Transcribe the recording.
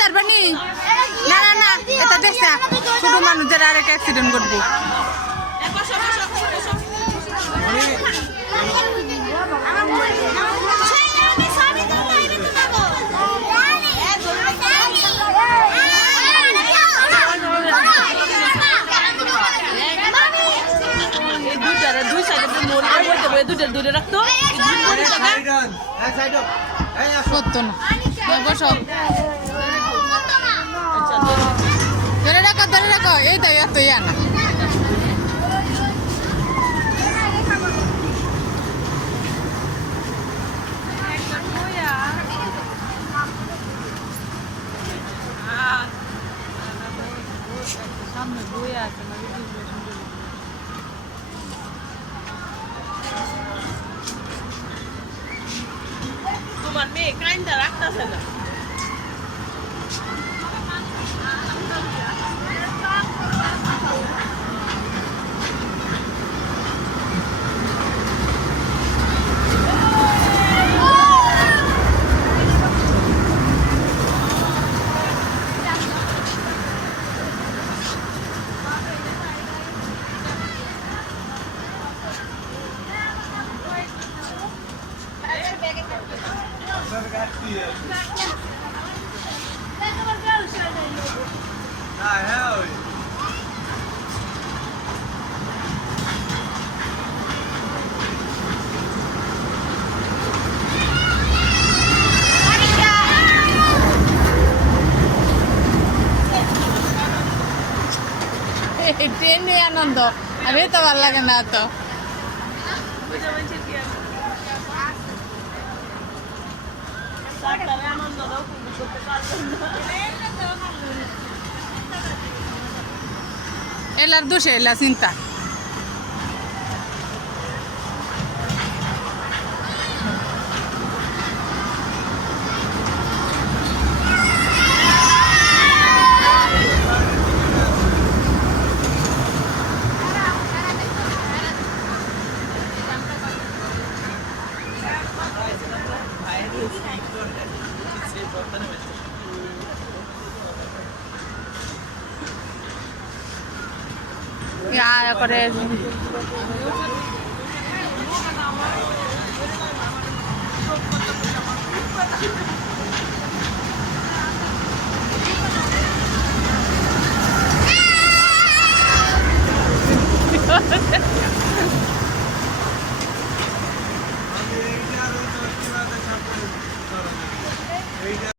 তারপরে না না না এটা দেখছে ছোট মানুষদের আরেক অ্যাক্সিডেন্ট ঘটবো দূরে রাখতো সত্য না বসো ধরে রাখো এই তো এত ইয়া না সামনে বই আছে তোমার মেয়ে কাইন্দা রাখতেছে না ট্রেনে আনন্দ আমি তো ভালো লাগে না তো এলার দোষে এলা চিন্তা করে